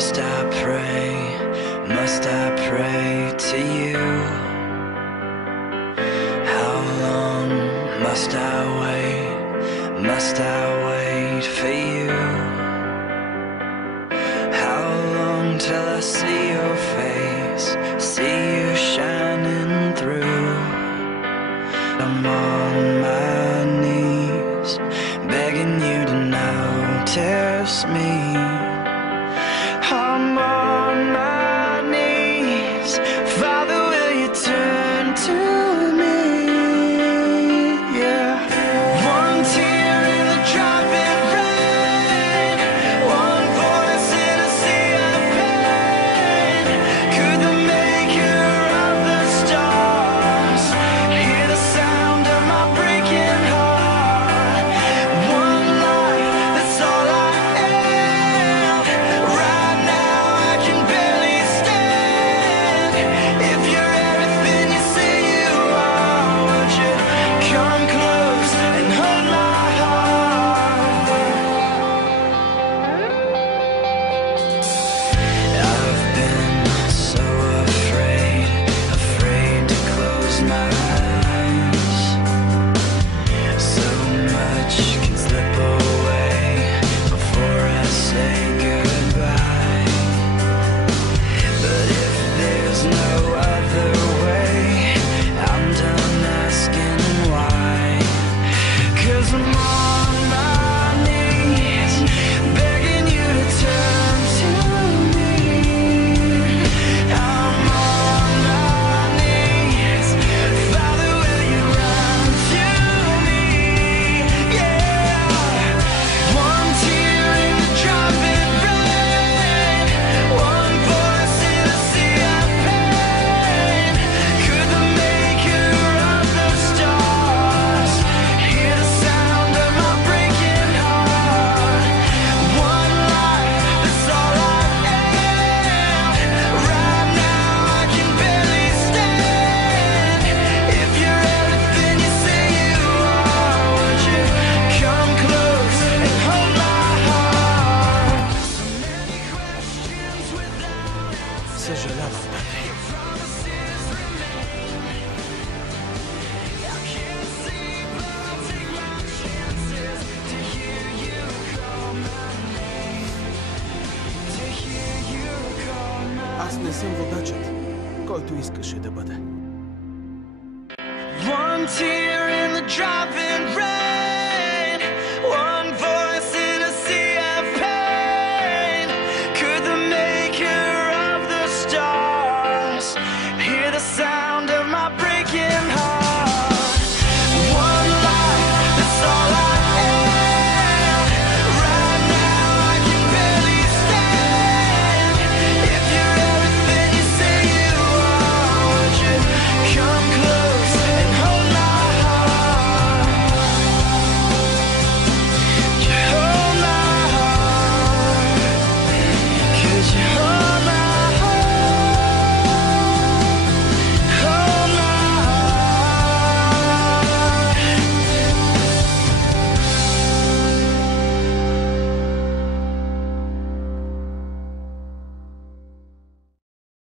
Must I pray to you? How long must I wait? Must I wait for you? How long till I see your face, see you shining through? I'm on my knees, begging you to notice me. I'm on my knees, Father, will you turn to me? Yeah. One tear in the dropping rain, one voice in a sea of pain. Could the maker of the stars hear the sound of my breaking heart? One life, that's all I am. Right now I can barely stand. If you're everything you say you are, would you come close and hold my heart? I've been so afraid to close my eyes. So much can slip away before I say goodbye. But if there's no other way, I'm done asking why. 'Cause I'm on my knees, begging you to turn to me. I'm on my knees, Father, will you run to me? Yeah. One tear in the dropping rain, one voice in a sea of pain. Could the maker of the stars hear the sound of my breaking heart? One life, that's all I am. Right now I can barely stand. If you're everything you say you are, would you come close and hold my heart? So many questions without Съжалявам, Петре. promises remain. I can't sleep, but I'll take my chances to hear you call my name. To hear you call my Аз не съм водачът, който искаше да бъде. One tear in the dropping